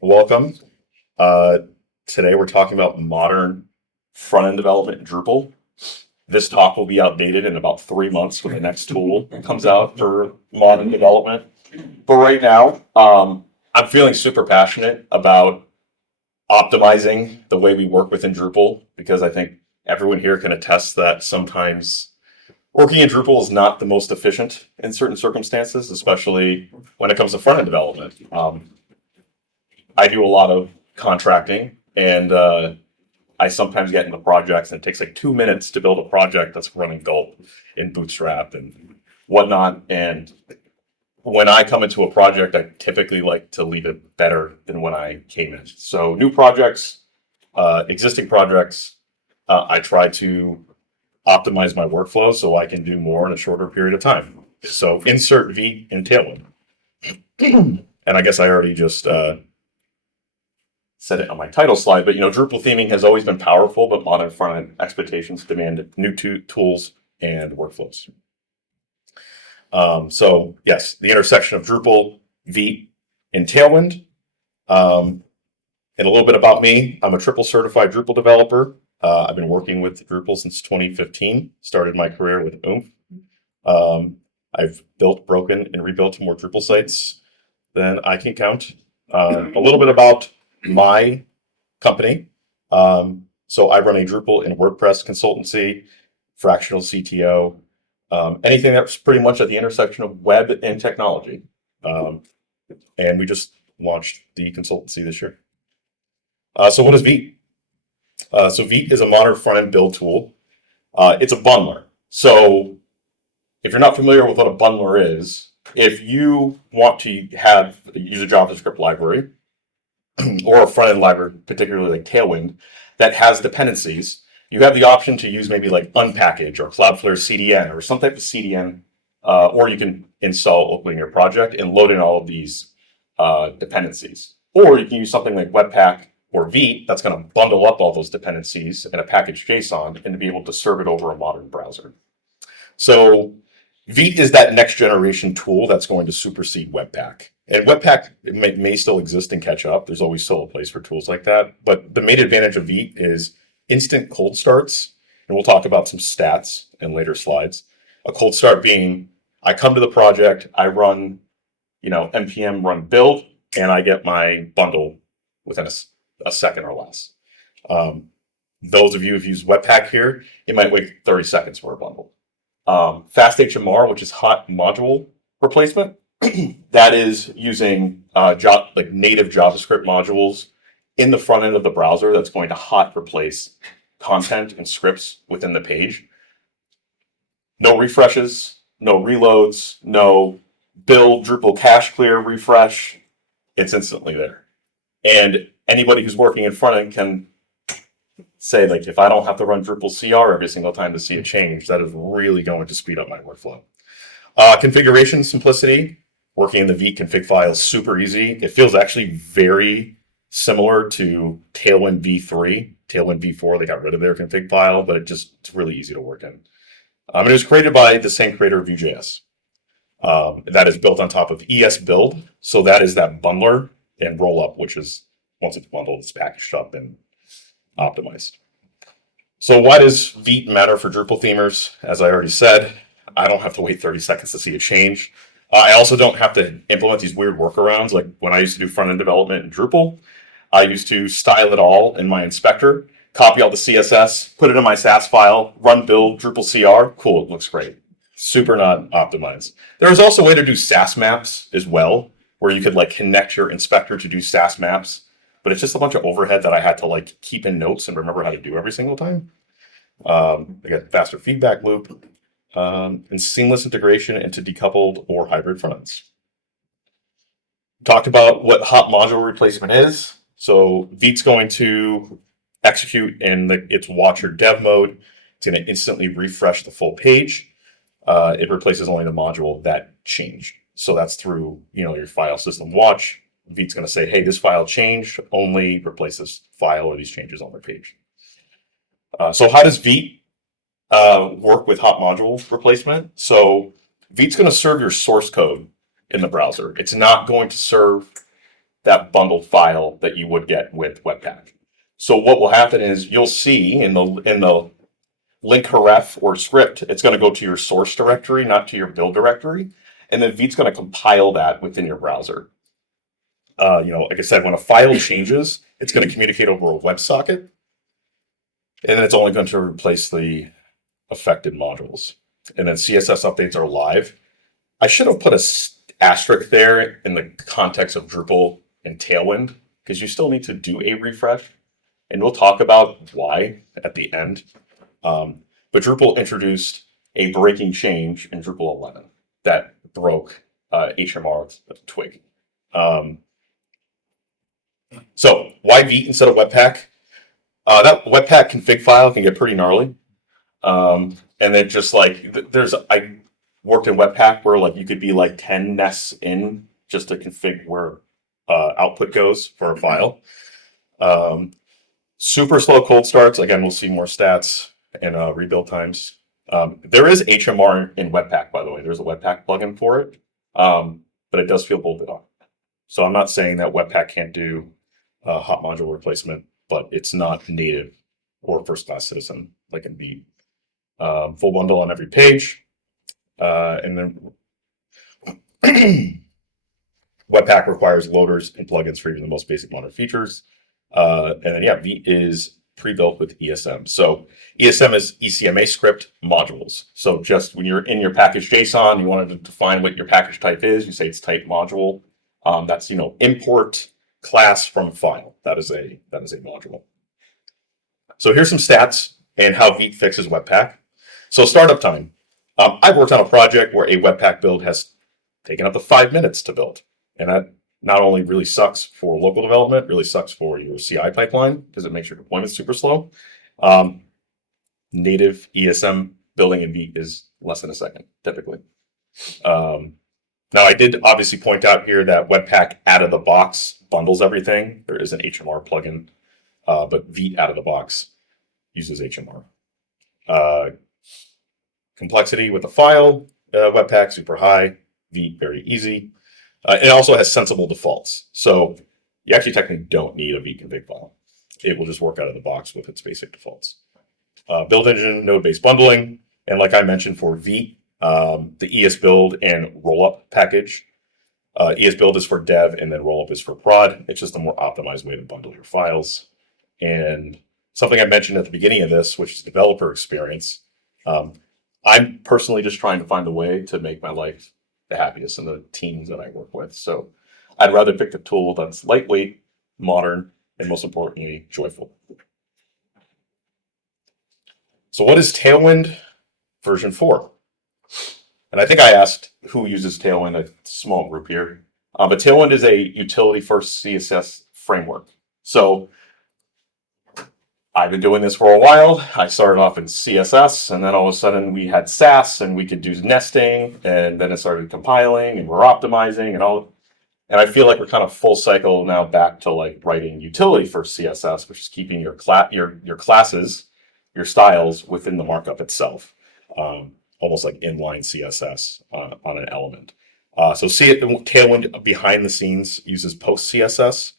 Welcome. Today we're talking about modern front-end development in Drupal. This talk will be outdated in about 3 months when the next tool comes out for modern development. But right now, I'm feeling super passionate about optimizing the way we work within Drupal because I think everyone here can attest that sometimes working in Drupal is not the most efficient in certain circumstances, especially when it comes to front-end development. I do a lot of contracting, and I sometimes get into projects and it takes like 2 minutes to build a project that's running Gulp in Bootstrap and whatnot. And when I come into a project, I typically like to leave it better than when I came in. So new projects, existing projects, I try to optimize my workflow so I can do more in a shorter period of time. So insert Vite and Tailwind. And I guess I already just said it on my title slide, but Drupal theming has always been powerful, but modern front-end expectations demand new tools and workflows. So yes, the intersection of Drupal, Vite, and Tailwind. And a little bit about me. I'm a triple certified Drupal developer. I've been working with Drupal since 2015, started my career with Oomph. I've built, broken, and rebuilt more Drupal sites than I can count. A little bit about my company. So I run a Drupal and WordPress consultancy, fractional CTO, anything that's pretty much at the intersection of web and technology. And we just launched the consultancy this year. So what is Vite? So Vite is a modern front-end build tool. It's a bundler. So if you're not familiar with what a bundler is, if you want to use a JavaScript library, or a front-end library, particularly like Tailwind, that has dependencies, you have the option to use maybe like Unpackage or Cloudflare CDN or some type of CDN, or you can install locally in your project and load in all of these dependencies. Or you can use something like Webpack or Vite that's going to bundle up all those dependencies in a package JSON and to be able to serve it over a modern browser. So Vite is that next generation tool that's going to supersede Webpack. And Webpack may still exist and catch up. There's always still a place for tools like that. But the main advantage of Vite is instant cold starts. And we'll talk about some stats in later slides. A cold start being, I come to the project, I run, npm run build, and I get my bundle within a second or less. Those of you who've used Webpack here, it might wait 30 seconds for a bundle. Fast HMR, which is hot module replacement, that is using native JavaScript modules in the front end of the browser that's going to hot replace content and scripts within the page. No refreshes, no reloads, no build Drupal cache clear refresh. It's instantly there. And anybody who's working in front end can say, like, if I don't have to run Drupal CR every single time to see a change, that is really going to speed up my workflow. Configuration simplicity. Working in the Vite config file is super easy. It feels actually very similar to Tailwind V3. Tailwind V4, they got rid of their config file, but it's really easy to work in. It was created by the same creator of Vue.js. That is built on top of ES Build. So that is that bundler and rollup, which is, once it's bundled, it's packaged up and optimized. So why does Vite matter for Drupal themers? As I already said, I don't have to wait 30 seconds to see a change. I also don't have to implement these weird workarounds. Like when I used to do front-end development in Drupal, I used to style it all in my inspector, copy all the CSS, put it in my SAS file, run build Drupal CR. Cool, it looks great. Super not optimized. There is also a way to do SAS maps as well, where you could connect your inspector to do SAS maps, but it's just a bunch of overhead that I had to keep in notes and remember how to do every single time. I got faster feedback loop. And seamless integration into decoupled or hybrid frontends. Talked about what hot module replacement is. So Vite's going to execute in its watcher dev mode. It's going to instantly refresh the full page. It replaces only the module that changed. So that's through your file system watch. Vite's going to say, hey, this file changed, only replace this file or these changes on their page. So how does Vite work with hot module replacement? So Vite's going to serve your source code in the browser. It's not going to serve that bundled file that you would get with Webpack. So what will happen is you'll see in the link href or script, it's going to go to your source directory, not to your build directory. And then Vite's going to compile that within your browser. Like I said, when a file changes, it's going to communicate over a WebSocket. And then it's only going to replace the affected modules. And then CSS updates are live. I should have put a asterisk there in the context of Drupal and Tailwind, because you still need to do a refresh. And we'll talk about why at the end. But Drupal introduced a breaking change in Drupal 11 that broke HMR twig. So why Vite instead of Webpack? That Webpack config file can get pretty gnarly. And then just like I worked in Webpack where like you could be like 10 nests in just to config where output goes for a file. Super slow cold starts. Again, we'll see more stats and rebuild times. There is HMR in Webpack, by the way. There's a Webpack plugin for it, but it does feel bolted on. So I'm not saying that Webpack can't do hot module replacement, but it's not native or first-class citizen like in Vite. Full bundle on every page. And then Webpack requires loaders and plugins for even the most basic modern features. And then, Vite is pre-built with ESM. So ESM is ECMA script modules. So just when you're in your package JSON, you wanted to define what your package type is. You say it's type module. That's, import class from file. That is a module. So here's some stats and how Vite fixes Webpack. So startup time. I've worked on a project where a Webpack build has taken up to 5 minutes to build. And that not only really sucks for local development, really sucks for your CI pipeline because it makes your deployment super slow. Native ESM building in Vite is less than a second, typically. Now, I did obviously point out here that Webpack out of the box bundles everything. There is an HMR plugin, but Vite out of the box uses HMR. Complexity with the file, Webpack super high, Vite very easy. It also has sensible defaults. So you actually technically don't need a Vite config file. It will just work out of the box with its basic defaults. Build engine, node-based bundling. And like I mentioned for Vite, the ES-build and rollup package. ES-build is for dev and then rollup is for prod. It's just a more optimized way to bundle your files. And something I mentioned at the beginning of this, which is developer experience. I'm personally just trying to find a way to make my life the happiest in the teams that I work with. So I'd rather pick a tool that's lightweight, modern, and most importantly, joyful. So what is Tailwind version 4? And I think I asked who uses Tailwind, a small group here. But Tailwind is a utility-first CSS framework. So I've been doing this for a while. I started off in CSS, and then all of a sudden we had Sass, and we could do nesting, and then it started compiling, and we're optimizing, and all. And I feel like we're kind of full cycle now back to like writing utility for CSS, which is keeping your classes, your styles within the markup itself, almost like inline CSS on an element. So Tailwind behind the scenes uses post CSS,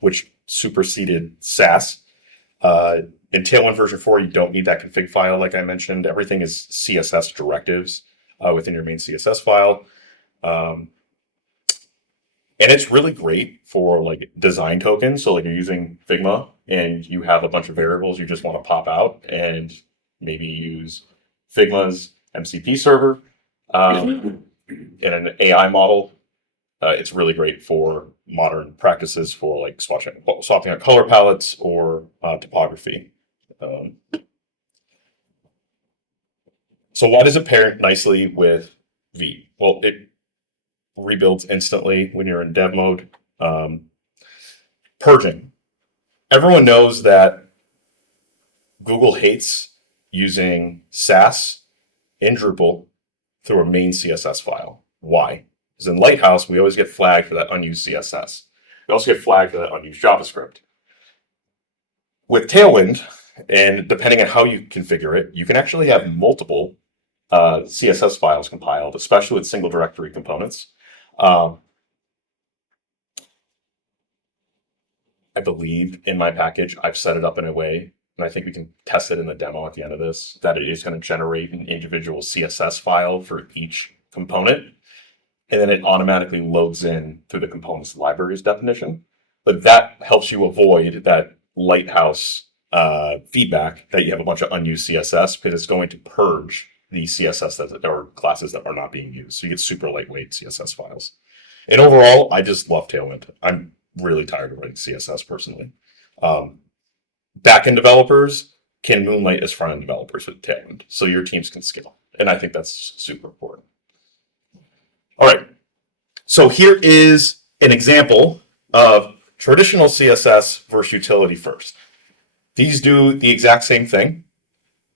which superseded Sass. In Tailwind version 4, you don't need that config file, like I mentioned. Everything is CSS directives within your main CSS file. And it's really great for like design tokens. So like you're using Figma and you have a bunch of variables you just want to pop out and maybe use Figma's MCP server in an AI model. It's really great for modern practices for like swapping out color palettes or typography. So why does it pair nicely with Vite? Well, it rebuilds instantly when you're in dev mode. Purging. Everyone knows that Google hates using Sass in Drupal through a main CSS file. Why? Because in Lighthouse, we always get flagged for that unused CSS. We also get flagged for that unused JavaScript. With Tailwind, and depending on how you configure it, you can actually have multiple CSS files compiled, especially with single directory components. I believe in my package, I've set it up in a way, and I think we can test it in the demo at the end of this, that it is going to generate an individual CSS file for each component. And then it automatically loads in through the components libraries definition. But that helps you avoid that lighthouse feedback that you have a bunch of unused CSS, because it's going to purge the CSS that or classes that are not being used. So you get super lightweight CSS files. And overall, I just love Tailwind. I'm really tired of writing CSS personally. Backend developers can moonlight as front-end developers with Tailwind, so your teams can scale. And I think that's super important. All right, so here is an example of traditional CSS versus utility first. These do the exact same thing.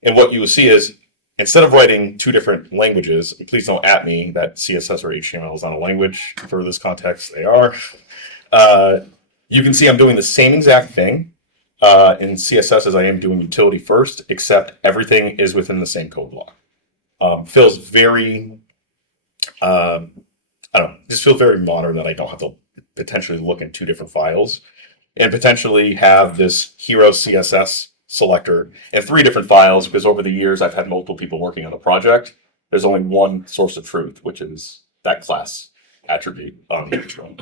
And what you will see is, instead of writing two different languages, please don't at me that CSS or HTML is not a language. For this context, they are. You can see I'm doing the same exact thing in CSS as I am doing utility first, except everything is within the same code block. Feels very... just feel very modern that I don't have to potentially look in two different files and potentially have this hero CSS selector in three different files, because over the years I've had multiple people working on a project. There's only one source of truth, which is that class attribute on the intro.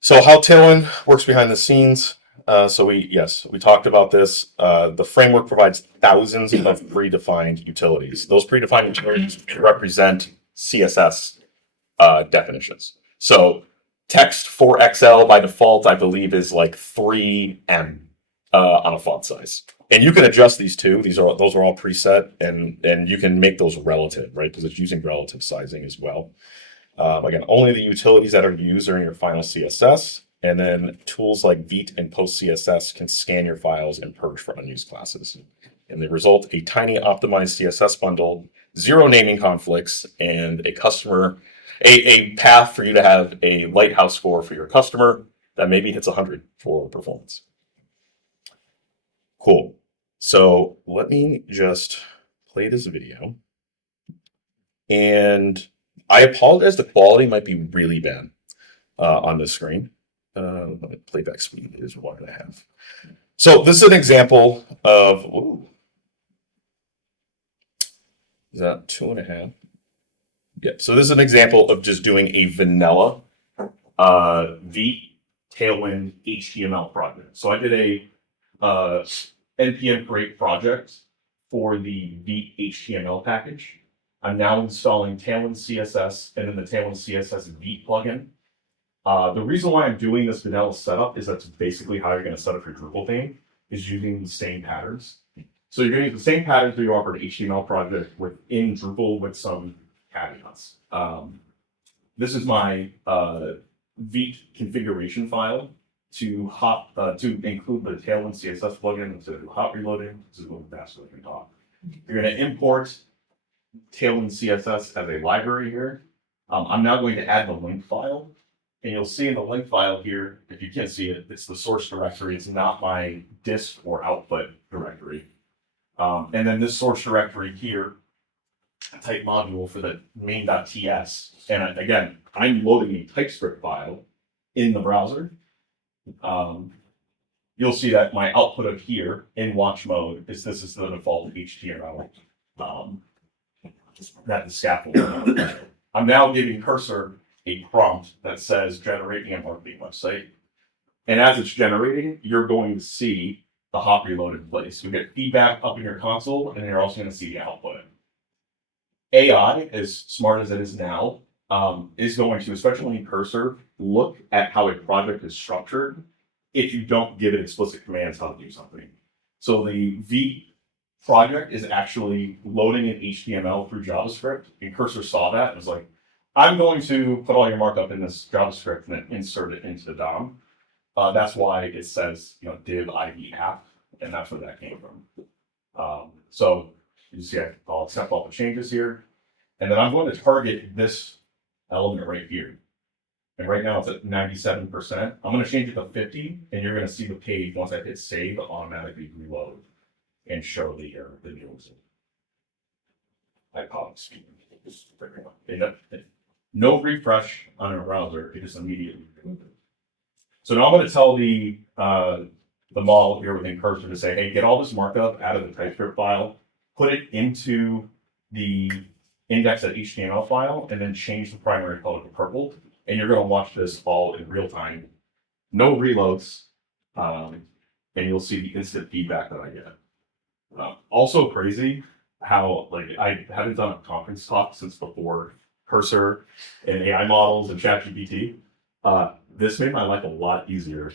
So how Tailwind works behind the scenes. So we talked about this. The framework provides thousands of predefined utilities. Those predefined utilities represent CSS definitions. So text for XL by default, I believe, is like 3M on a font size. And you can adjust these too. Those are all preset, and you can make those relative, right? Because it's using relative sizing as well. Again, only the utilities that are used are in your final CSS. And then tools like Vite and PostCSS can scan your files and purge for unused classes. And they result a tiny optimized CSS bundle, zero naming conflicts, and a path for you to have a lighthouse score for your customer that maybe hits 100 for performance. Cool. So let me just play this video. And I apologize, the quality might be really bad on this screen. Playback speed is 1.5. So this is an example of, is that 2.5? Yeah, so this is an example of just doing a vanilla Vite Tailwind HTML project. So I did a npm create project for the Vite HTML package. I'm now installing Tailwind CSS and then the Tailwind CSS Vite plugin. The reason why I'm doing this vanilla setup is that's basically how you're going to set up your Drupal theme, is using the same patterns. So you're going to use the same patterns that you are for an HTML project within Drupal with some caveats. This is my Vite configuration file to include the Tailwind CSS plugin to hot reloading. This is a little faster than we talk. You're going to import Tailwind CSS as a library here. I'm now going to add the link file. And you'll see in the link file here, if you can't see it, it's the source directory. It's not my dist or output directory. And then this source directory here, type module for the main.ts. And again, I'm loading a TypeScript file in the browser. You'll see that my output of here in watch mode is this is the default HTML that the scaffold. I'm now giving cursor a prompt that says generate me a marketing website. And as it's generating, you're going to see the hot reloaded place. You get feedback up in your console, and you're also going to see the output. AI, as smart as it is now, is going to, especially in cursor, look at how a project is structured if you don't give it explicit commands how to do something. So the Vite project is actually loading in HTML through JavaScript, and cursor saw that and was like, I'm going to put all your markup in this JavaScript and then insert it into the DOM. That's why it says, div ID app, and that's where that came from. So you see, I'll accept all the changes here, and then I'm going to target this element right here. And right now it's at 97%. I'm going to change it to 50, and you're going to see the page once I hit save automatically reload and show the new result. I apologize. No refresh on a browser, it is immediately removed. So now I'm going to tell the model here within Cursor to say, hey, get all this markup out of the TypeScript file, put it into the index.html file, and then change the primary color to purple. And you're going to watch this all in real time. No reloads. And you'll see the instant feedback that I get. Also crazy how, like, I haven't done a conference talk since before Cursor and AI models and ChatGPT. This made my life a lot easier,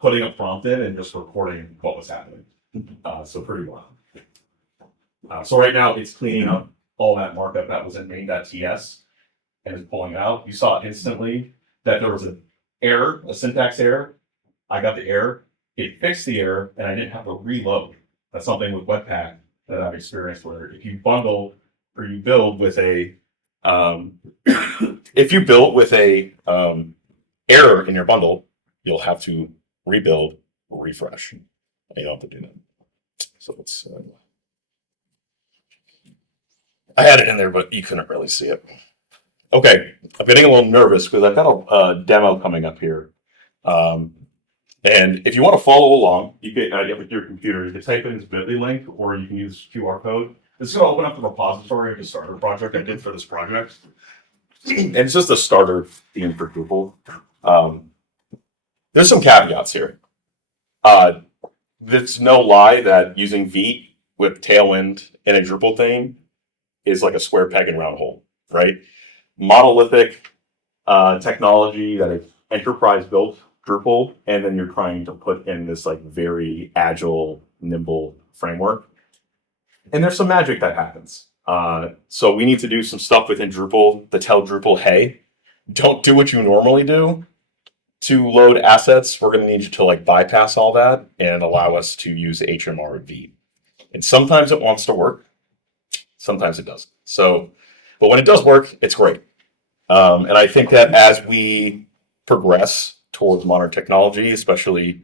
putting a prompt in and just recording what was happening. So pretty wild. So right now it's cleaning up all that markup that was in main.ts and is pulling it out. You saw instantly that there was an error, a syntax error. I got the error. It fixed the error, and I didn't have to reload. That's something with Webpack that I've experienced where if you bundle or you build with a error in your bundle, you'll have to rebuild or refresh. You don't have to do that. So it's I had it in there, but you couldn't really see it. Okay, I'm getting a little nervous because I've got a demo coming up here. And if you want to follow along, you can with your computer, you can type in this bit.ly link, or you can use QR code. This is going to open up the repository of the starter project I did for this project. And it's just a starter theme for Drupal. There's some caveats here. It's no lie that using Vite with Tailwind in a Drupal theme is like a square peg and round hole, right? Monolithic technology that is enterprise built Drupal, and then you're trying to put in this like very agile, nimble framework. And there's some magic that happens. So we need to do some stuff within Drupal to tell Drupal, hey, don't do what you normally do to load assets. We're going to need you to like bypass all that and allow us to use HMR and Vite. And sometimes it wants to work. Sometimes it doesn't. So, but when it does work, it's great. And I think that as we progress towards modern technology, especially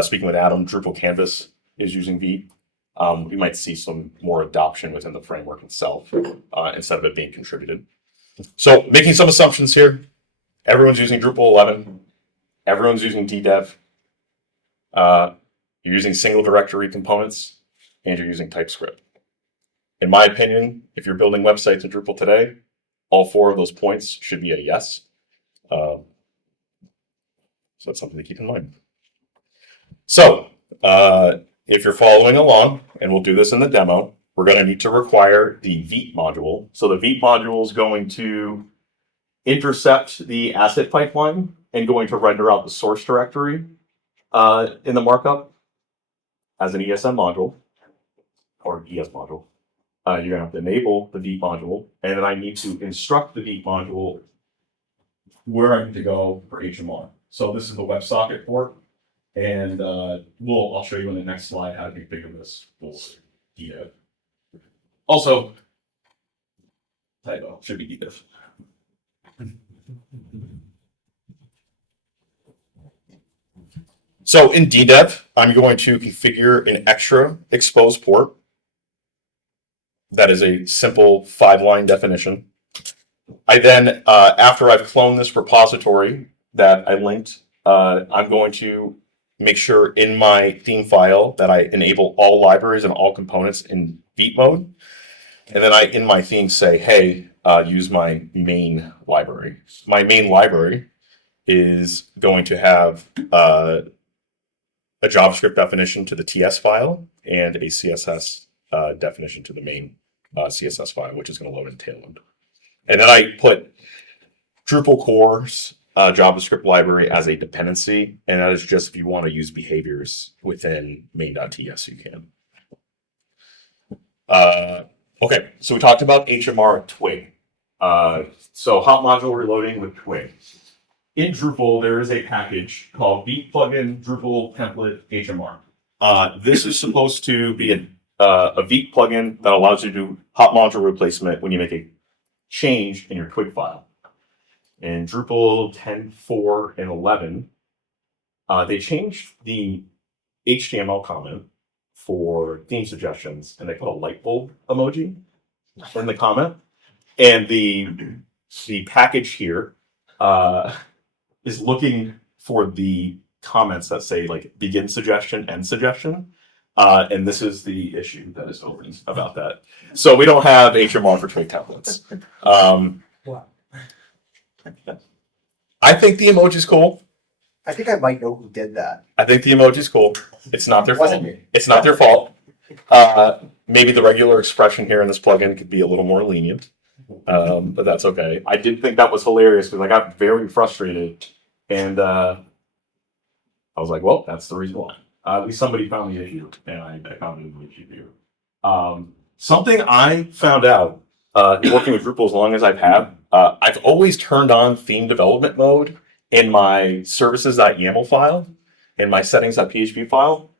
speaking with Adam, Drupal Canvas is using Vite. We might see some more adoption within the framework itself instead of it being contributed. So making some assumptions here. Everyone's using Drupal 11. Everyone's using DDEV. You're using single directory components, and you're using TypeScript. In my opinion, if you're building websites in Drupal today, all four of those points should be a yes. So that's something to keep in mind. So if you're following along, and we'll do this in the demo, we're going to need to require the Vite module. So the Vite module is going to intercept the asset pipeline and going to render out the source directory in the markup as an ESM module or ES module. You're going to have to enable the Vite module, and then I need to instruct the Vite module where I need to go for HMR. So this is the WebSocket port, and I'll show you in the next slide how to configure this for DDEV. Also, typo, should be DDEV. So in DDEV, I'm going to configure an extra exposed port. That is a simple 5-line definition. I then, after I've cloned this repository that I linked, I'm going to make sure in my theme file that I enable all libraries and all components in Vite mode. And then I, in my theme, say, hey, use my main library. My main library is going to have a JavaScript definition to the TS file and a CSS definition to the main CSS file, which is going to load in Tailwind. And then I put Drupal core's JavaScript library as a dependency, and that is just if you want to use behaviors within main.ts, you can. Okay, so we talked about HMR Twig. So hot module reloading with Twig. In Drupal, there is a package called Vite plugin Drupal template HMR. This is supposed to be a Vite plugin that allows you to do hot module replacement when you make a change in your Twig file. In Drupal 10.4 and 11, they changed the HTML comment for theme suggestions, and they put a light bulb emoji in the comment. And the package here is looking for the comments that say like begin suggestion, end suggestion. And this is the issue that is open about that. So we don't have HMR for twig templates. Wow. I think the emoji's cool. I think I might know who did that. I think the emoji's cool. It's not their fault. Wasn't me. It's not their fault. Maybe the regular expression here in this plugin could be a little more lenient, but that's okay. I did think that was hilarious because I got very frustrated, and I was like, "Well, that's the reason why." At least somebody found the issue, and I found the issue here. Something I found out working with Drupal as long as I've had, I've always turned on theme development mode in my services.yaml file, in my settings.php file.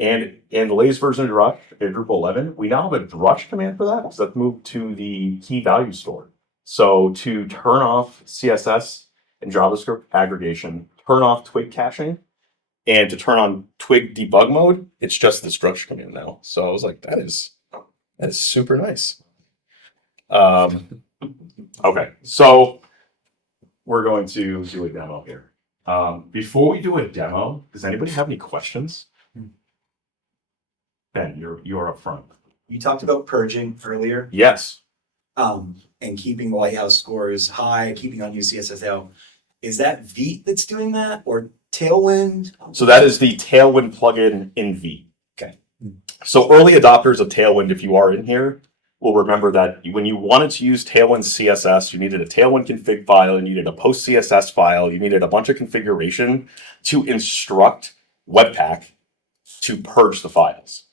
And in the latest version of Drush, in Drupal 11, we now have a Drush command for that because that's moved to the key value store. So to turn off CSS and JavaScript aggregation, turn off twig caching, and to turn on twig debug mode, it's just this Drush command now. So I was like, that is super nice. Okay, so we're going to do a demo here. Before we do a demo, does anybody have any questions? Ben, you're up front. You talked about purging earlier, Yes. and keeping the lighthouse scores high, keeping unused CSS out. Is that Vite that's doing that, or Tailwind? So that is the Tailwind plugin in Vite. Okay. So early adopters of Tailwind, if you are in here, will remember that when you wanted to use Tailwind CSS, you needed a Tailwind config file, you needed a post CSS file, you needed a bunch of configuration to instruct Webpack to purge the files.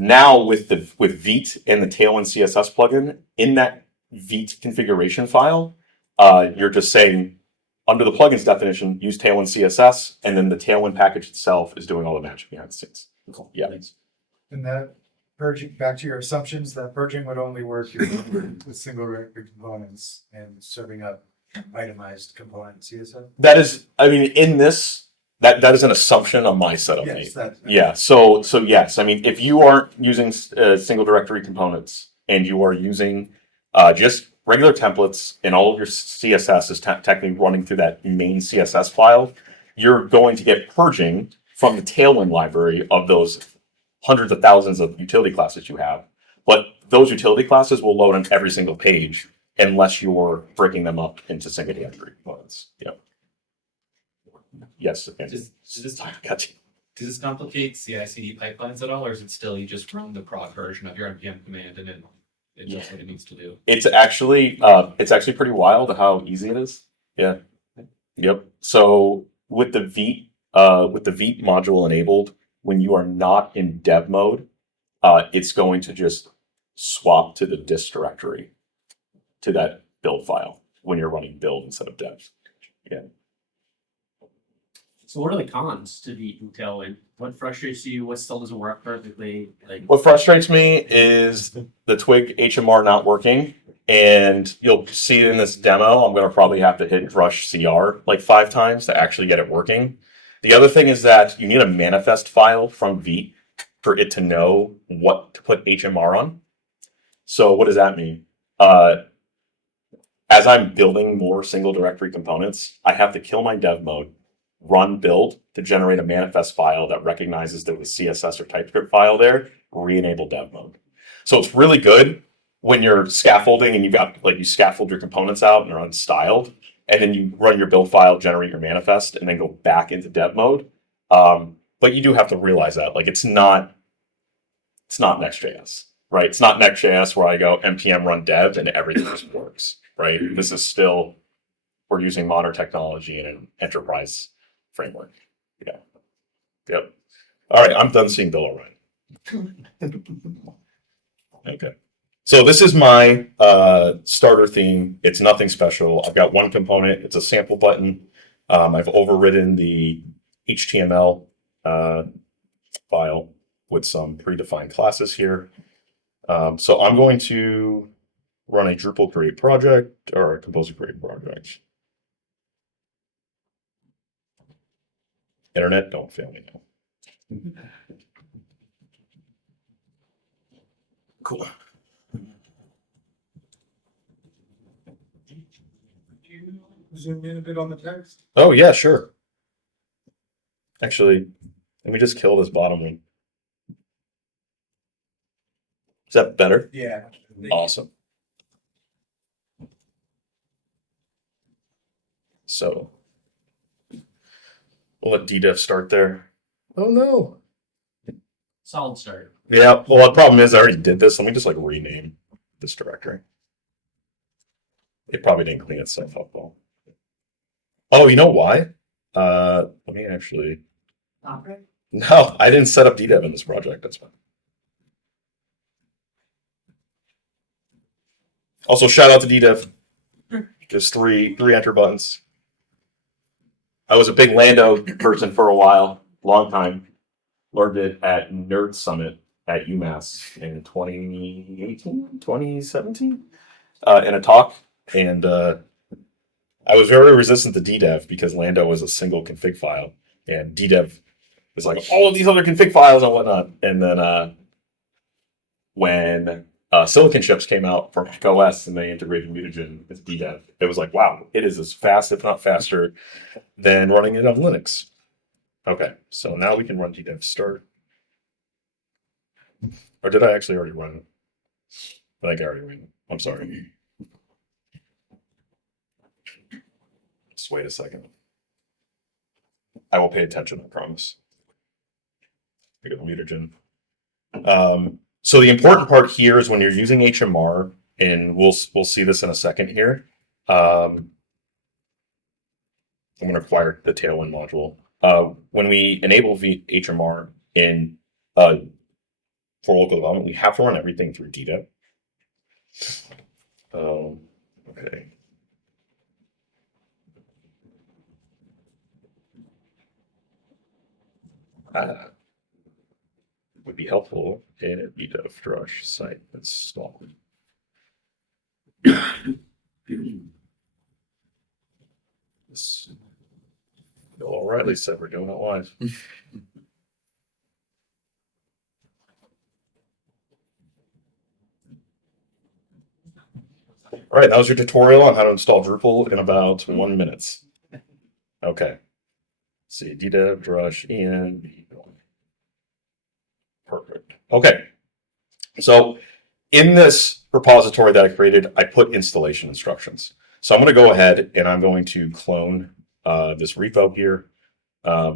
Now with Vite and the Tailwind CSS plugin, in that Vite configuration file, you're just saying, under the plugins definition, use Tailwind CSS, and then the Tailwind package itself is doing all the magic behind the scenes. Cool. Yeah. And that purging, back to your assumptions, that purging would only work with single directory components and serving up itemized component CSS? That is, I mean, in this, that is an assumption on my setup. Yes, Yeah. So yes, I mean, if you aren't using single directory components and you are using just regular templates and all of your CSS is technically running through that main CSS file, you're going to get purging from the Tailwind library of those hundreds of thousands of utility classes you have. But those utility classes will load on every single page unless you're breaking them up into single directory components. Yeah. Yes. Does Got you. this complicate CI/CD pipelines at all, or is it still you just run the prod version of your npm command and it does what it needs to do? It's actually pretty wild how easy it is. Yeah. Yep. So with the Vite module enabled, when you are not in dev mode, it's going to just swap to the dist directory to that build file when you're running build instead of dev. Yeah. So what are the cons to Vite and Tailwind? What frustrates you? What still doesn't work perfectly? Like, What frustrates me is the twig HMR not working, and you'll see it in this demo. I'm going to probably have to hit Drush CR like 5 times to actually get it working. The other thing is that you need a manifest file from Vite for it to know what to put HMR on. So what does that mean? As I'm building more single directory components, I have to kill my dev mode, run build to generate a manifest file that recognizes there was CSS or TypeScript file there, re-enable dev mode. So it's really good when you're scaffolding and you scaffold your components out and they're unstyled, and then you run your build file, generate your manifest, and then go back into dev mode. But you do have to realize that it's not Next.js, right? It's not Next.js where I go npm run dev and everything just works, right? This is still, we're using modern technology in an enterprise framework. Yeah. Yep. All right. I'm done seeing Bill O'Reilly. Okay. So this is my starter theme. It's nothing special. I've got one component. It's a sample button. I've overridden the HTML file with some predefined classes here. So I'm going to run a Drupal create project or a Composer create project. Internet, don't fail me now. Cool. Zoom in a bit on the text. Oh yeah, sure. Actually, let me just kill this bottom one. Is that better? Yeah. Awesome. So we'll let DDEV start there. Oh no. Solid start. Yeah, well, the problem is I already did this. Let me just like rename this directory. It probably didn't clean itself up well. Oh, you know why? Let me actually. No, I didn't set up DDEV in this project. That's fine. Also, shout out to DDEV. Just three enter buttons. I was a big Lando person for a while, long time. Learned it at Nerd Summit at UMass in 2018, 2017, in a talk. And I was very resistant to DDEV because Lando was a single config file. And DDEV is like all of these other config files and whatnot. And then when Silicon chips came out for Mac OS and they integrated mutagen with DDEV, it was like, wow, it is as fast, if not faster, than running it on Linux. Okay, so now we can run DDEV start. Or did I actually already run it? I think I already ran it. I'm sorry. Just wait a second. I will pay attention, I promise. I got mutagen. So the important part here is when you're using HMR, and we'll see this in a second here. I'm going to acquire the Tailwind module. When we enable HMR in for local development, we have to run everything through DDEV. Okay. Would be helpful in a DDEV drush site install. This, Bill O'Reilly said we're doing it live. All right, that was your tutorial on how to install Drupal in about 1 minute. Okay. Let's see, DDEV, drush, and perfect. Okay. So in this repository that I created, I put installation instructions. So I'm going to go ahead and I'm going to clone this repo here.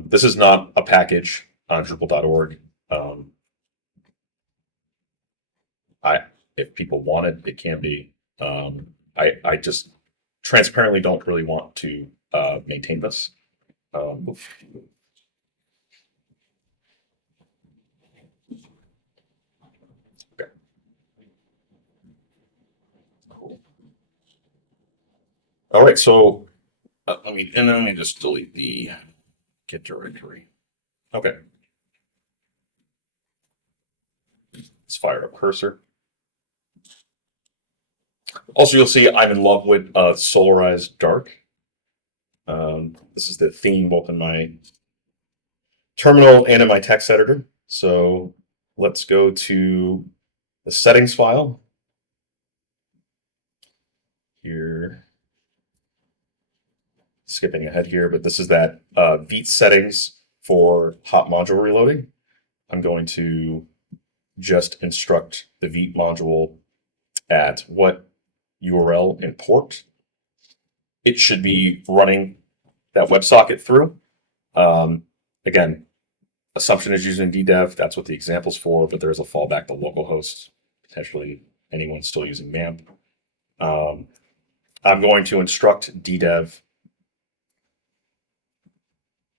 This is not a package on Drupal.org. If people want it, it can be. I just transparently don't really want to maintain this. Okay. Cool. All right, so let me just delete the Git directory. Okay. Let's fire up cursor. Also, you'll see I'm in love with Solarized Dark. This is the theme both in my terminal and in my text editor. So let's go to the settings file. Here, skipping ahead here, but this is that Vite settings for hot module reloading. I'm going to just instruct the Vite module at what URL and port it should be running that WebSocket through. Again, assumption is using DDEV. That's what the example's for, but there's a fallback to localhost, potentially anyone still using MAMP. I'm going to instruct DDEV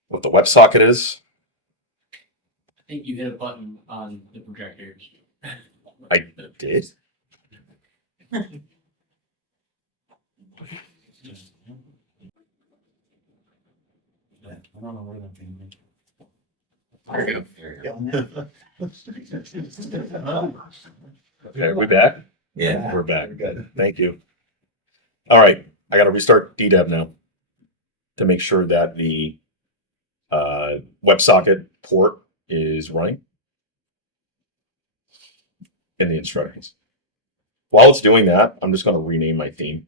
what the WebSocket is. I think you hit a button on the projector. I did. I don't know where that thing went. There you go. Okay, are we back? Yeah. We're back. Good. Thank you. All right. I got to restart DDEV now to make sure that the WebSocket port is running in the instructions. While it's doing that, I'm just going to rename my theme.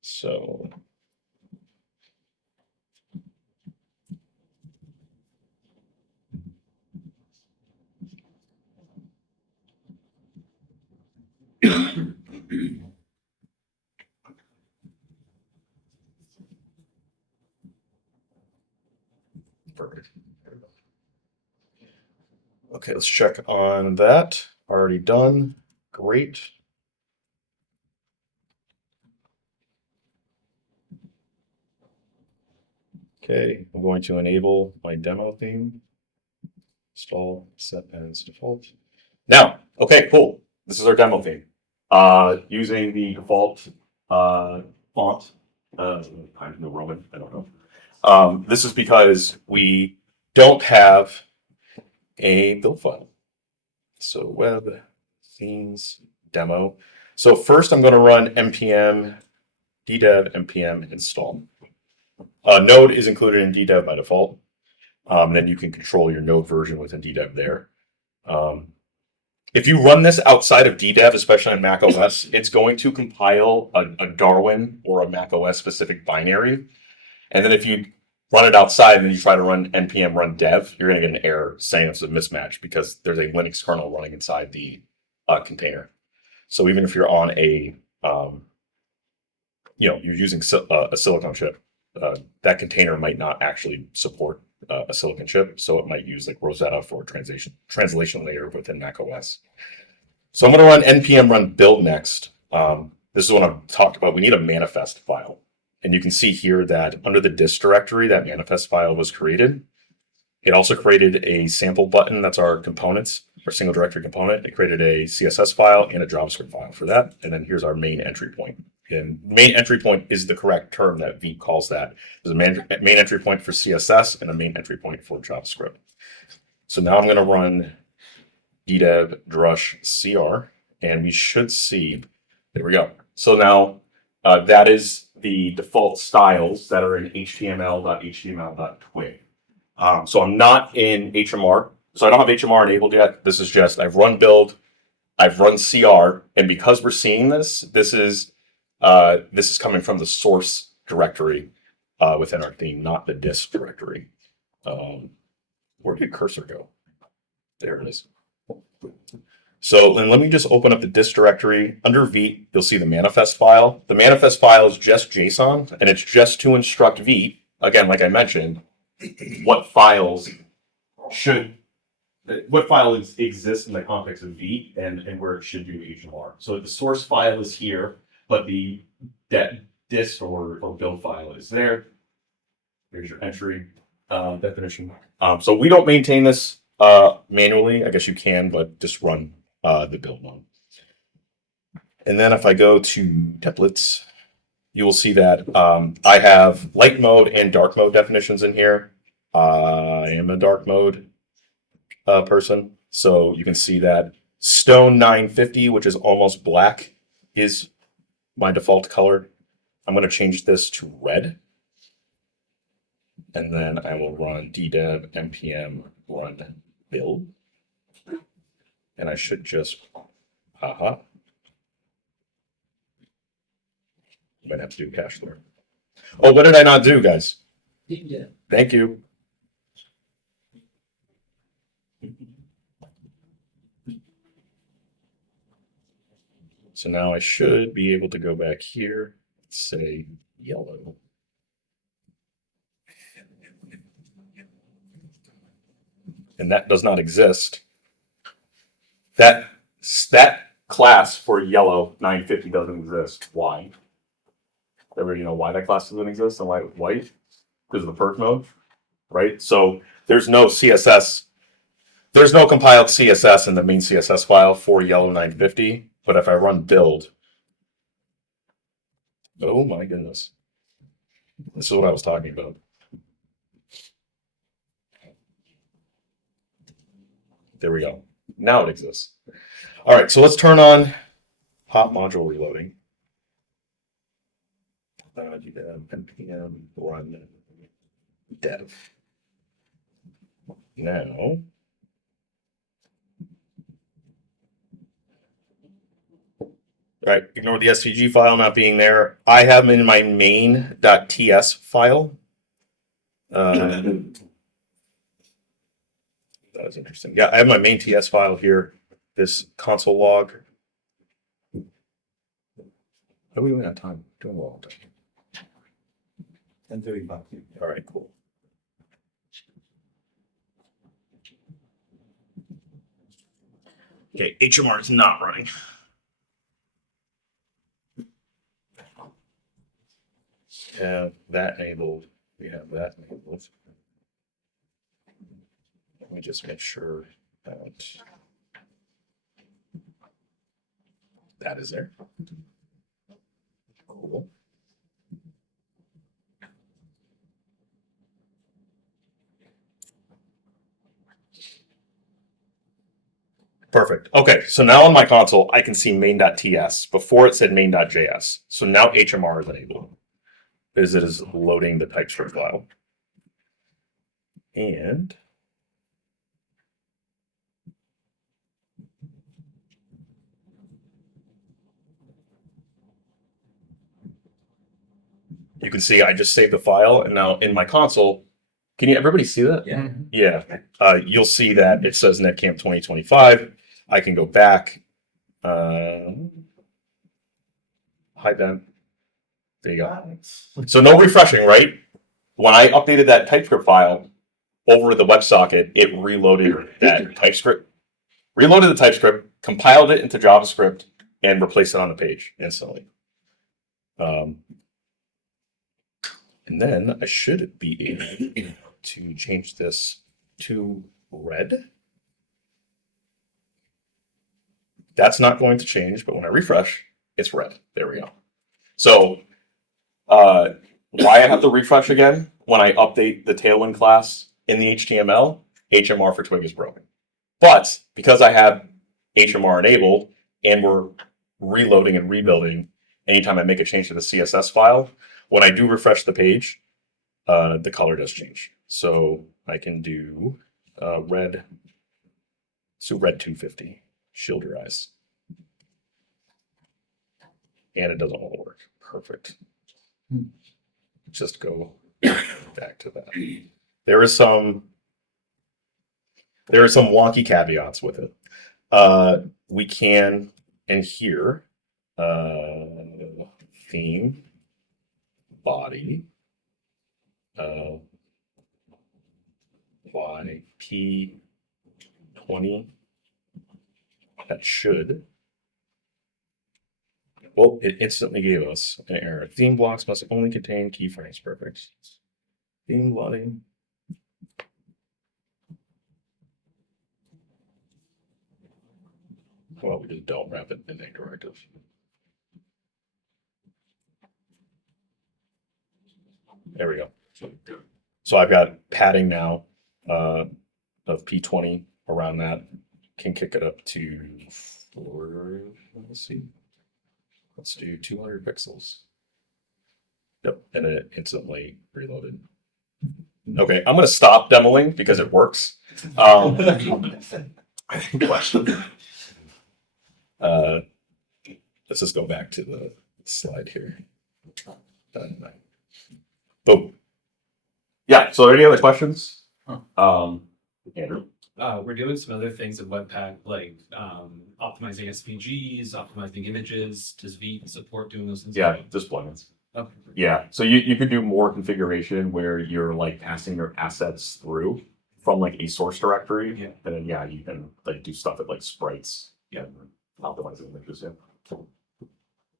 So Perfect. Okay, let's check on that. Already done. Great. Okay, I'm going to enable my demo theme. Install, set as default. Now, okay, cool. This is our demo theme. Using the default font, Times New Roman, I don't know. This is because we don't have a build file. So web themes demo. So first I'm going to run npm ddev npm install. Node is included in ddev by default. Then you can control your node version within ddev there. If you run this outside of ddev, especially on Mac OS, it's going to compile a Darwin or a Mac OS specific binary. And then if you run it outside and then you try to run npm run dev, you're going to get an error saying it's a mismatch because there's a Linux kernel running inside the container. So even if you're on a, you're using a silicon chip, that container might not actually support a silicon chip, so it might use like Rosetta for translation layer within Mac OS. So I'm going to run npm run build next. This is what I've talked about. We need a manifest file. And you can see here that under the dist directory, that manifest file was created. It also created a sample button. That's our components, our single directory component. It created a CSS file and a JavaScript file for that. And then here's our main entry point. And main entry point is the correct term that Vite calls that. There's a main entry point for CSS and a main entry point for JavaScript. So now I'm going to run ddev drush cr, and we should see, there we go. So now that is the default styles that are in html.html.twig. So I'm not in HMR. So I don't have HMR enabled yet. This is just, I've run build, I've run CR, and because we're seeing this, this is coming from the source directory within our theme, not the dist directory. Where did cursor go? There it is. So then let me just open up the dist directory. Under Vite, you'll see the manifest file. The manifest file is just JSON, and it's just to instruct Vite, again, like I mentioned, what files exist in the context of Vite and where it should do HMR. So the source file is here, but the dist or build file is there. There's your entry definition. So we don't maintain this manually. I guess you can, but just run the build one. And then if I go to templates, you will see that I have light mode and dark mode definitions in here. I am a dark mode person. So you can see that Stone 950, which is almost black, is my default color. I'm going to change this to red. And then I will run ddev npm run build. And I should just, might have to do cache there. Oh, what did I not do, guys? Thank you. So now I should be able to go back here, say yellow. And that does not exist. That class for yellow 950 doesn't exist. Why? Everybody know why that class doesn't exist and why it's white? Because of the perf mode, right? So there's no CSS. There's no compiled CSS in the main CSS file for yellow 950. But if I run build, oh my goodness. This is what I was talking about. There we go. Now it exists. All right, so let's turn on hot module reloading. npm run dev. Now, all right, ignore the SVG file not being there. I have them in my main.ts file. That was interesting. Yeah, I have my main TS file here, this console log. How are we doing on time? Doing well on time. 10:35. All right, cool. Okay, HMR is not running. Have that enabled. We have that enabled. Let me just make sure that that is there. Cool. Perfect. Okay, so now on my console, I can see main.ts. Before it said main.js. So now HMR is enabled. As it is loading the TypeScript file. And you can see I just saved the file, and now in my console, can you everybody see that? Yeah. Yeah. You'll see that it says NEDCamp 2025. I can go back. Hide them. There you go. So no refreshing, right? When I updated that TypeScript file over the WebSocket, it reloaded that TypeScript, reloaded the TypeScript, compiled it into JavaScript, and replaced it on the page instantly. And then I should be able to change this to red. That's not going to change, but when I refresh, it's red. There we go. So why I have to refresh again when I update the Tailwind class in the HTML, HMR for Twig is broken. But because I have HMR enabled and we're reloading and rebuilding anytime I make a change to the CSS file, when I do refresh the page, the color does change. So I can do red, so red 250, shield your eyes. And it doesn't all work. Perfect. Just go back to that. There are some wonky caveats with it. We can, and here, theme, body, P20, that should. Well, it instantly gave us an error. Theme blocks must only contain keyframes. Perfect. Theme body. Well, we just don't wrap it in a directive. There we go. So I've got padding now of P20 around that. Can kick it up to let's see. Let's do 200 pixels. Yep, and it instantly reloaded. Okay, I'm going to stop demoing because it works. Question. Let's just go back to the slide here. Boom. Yeah, so any other questions? Andrew? We're doing some other things in Webpack, like optimizing SVGs, optimizing images. Does Vite support doing those things? Yeah, just plugins. Okay. Yeah, so you could do more configuration where you're like passing your assets through from like a source directory. Yeah. And then you can like do stuff with like sprites. Yeah. Optimizing images, yeah.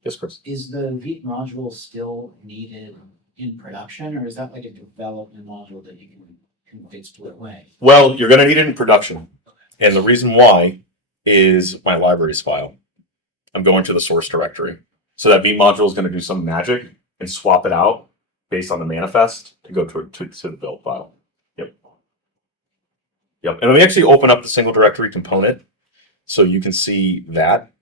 Yes, Chris. Is the Vite module still needed in production, or is that like a development module that you can config split away? Well, you're going to need it in production. And the reason why is my libraries file. I'm going to the source directory. So that Vite module is going to do some magic and swap it out based on the manifest to go to the build file. Yep. Yep. And let me actually open up the single directory component so you can see that.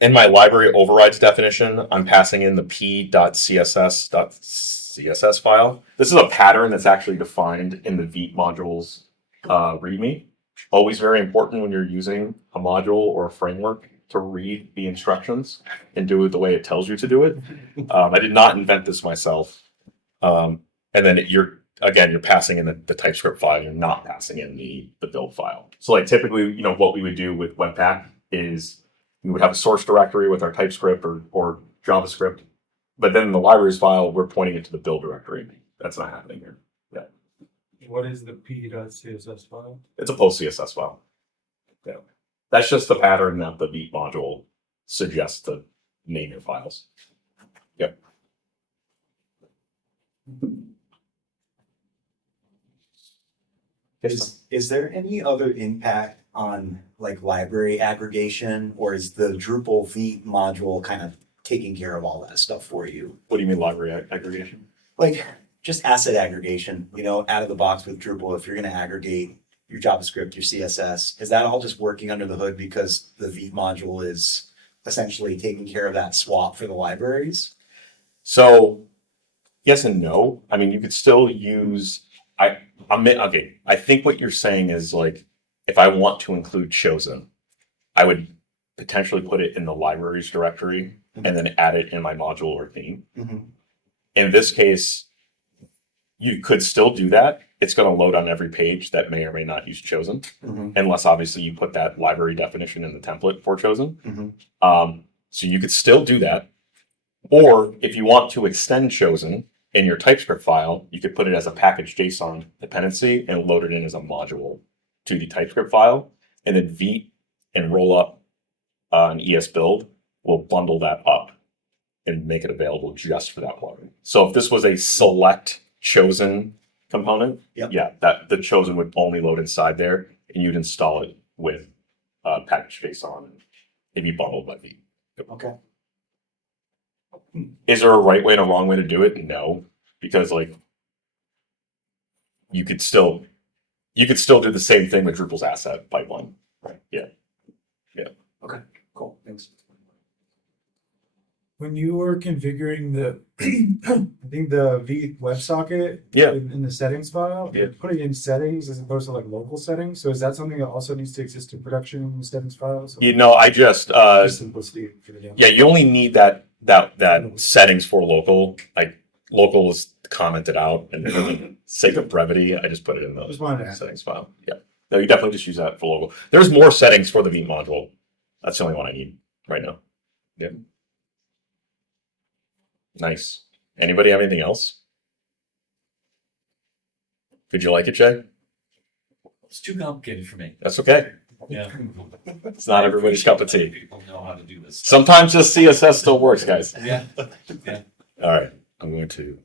In my library overrides definition, I'm passing in the p.css.css file. This is a pattern that's actually defined in the Vite module's README. Always very important when you're using a module or a framework to read the instructions and do it the way it tells you to do it. I did not invent this myself. And then you're passing in the TypeScript file. You're not passing in the build file. So like typically, what we would do with Webpack is we would have a source directory with our TypeScript or JavaScript. But then in the libraries file, we're pointing it to the build directory. That's not happening here. What is the p.css file? It's a post CSS file. Yeah. That's just the pattern that the Vite module suggests to name your files. Yep. Is there any other impact on like library aggregation, or is the Drupal Vite module kind of taking care of all that stuff for you? What do you mean library aggregation? Like just asset aggregation, out of the box with Drupal, if you're going to aggregate your JavaScript, your CSS, is that all just working under the hood because the Vite module is essentially taking care of that swap for the libraries? So yes and no. I mean, you could still use, I think what you're saying is like, if I want to include chosen, I would potentially put it in the libraries directory and then add it in my module or theme. Mhm. In this case, you could still do that. It's going to load on every page that may or may not use chosen, Mhm. unless obviously you put that library definition in the template for chosen. Mhm. So you could still do that. Or if you want to extend chosen in your TypeScript file, you could put it as a package JSON dependency and load it in as a module to the TypeScript file. And then Vite and roll up an ES build will bundle that up and make it available just for that plugin. So if this was a select chosen component, Yep. yeah, that the chosen would only load inside there, and you'd install it with package JSON and it'd be bundled by Vite. Okay. Is there a right way and a wrong way to do it? No, because like you could still do the same thing with Drupal's asset pipeline. Right. Yeah. Cool. Thanks. When you were configuring the, I think the Vite WebSocket Yeah. in the settings file, Yeah. put it in settings as opposed to like local settings. So is that something that also needs to exist in production in the settings file? So I just just simplicity for the demo. yeah, you only need that settings for local. Like local is commented out, and for the sake of brevity, I just put it in the Just wanted to ask. settings file. Yeah. No, you definitely just use that for local. There's more settings for the Vite module. That's the only one I need right now. Yeah. Nice. Anybody have anything else? Did you like it, Jay? It's too complicated for me. That's okay. Yeah. It's not everybody's cup of tea. People know how to do this. Sometimes just CSS still works, guys. Yeah. Yeah. All right. I'm going to